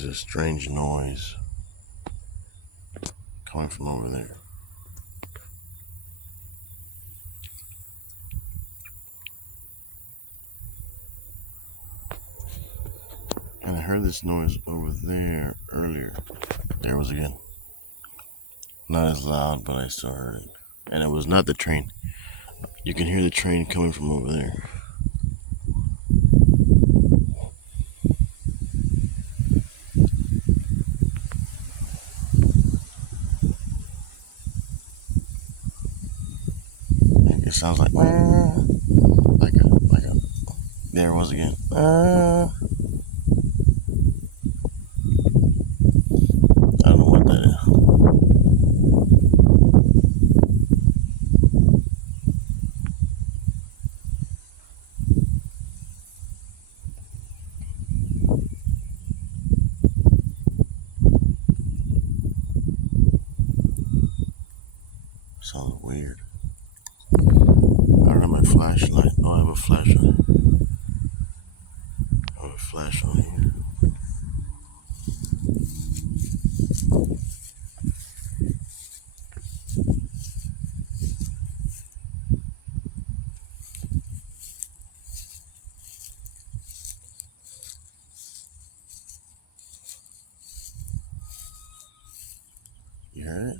There's a strange noise coming from over there. And I heard this noise over there earlier. There it was again. Not as loud, but I still heard it. And it was not the train. You can hear the train coming from over there. It sounds like a. There it was again. I don't know what that is. Sounds weird. I don't have my flashlight. Oh, I have a flashlight. I have a flashlight here. You heard it?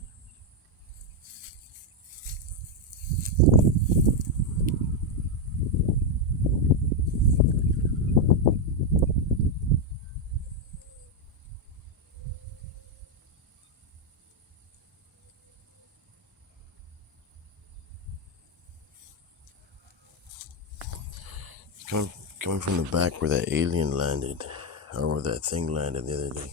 Coming from the back where that alien landed, or where that thing landed the other day.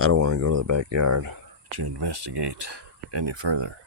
I don't want to go to the backyard to investigate any further.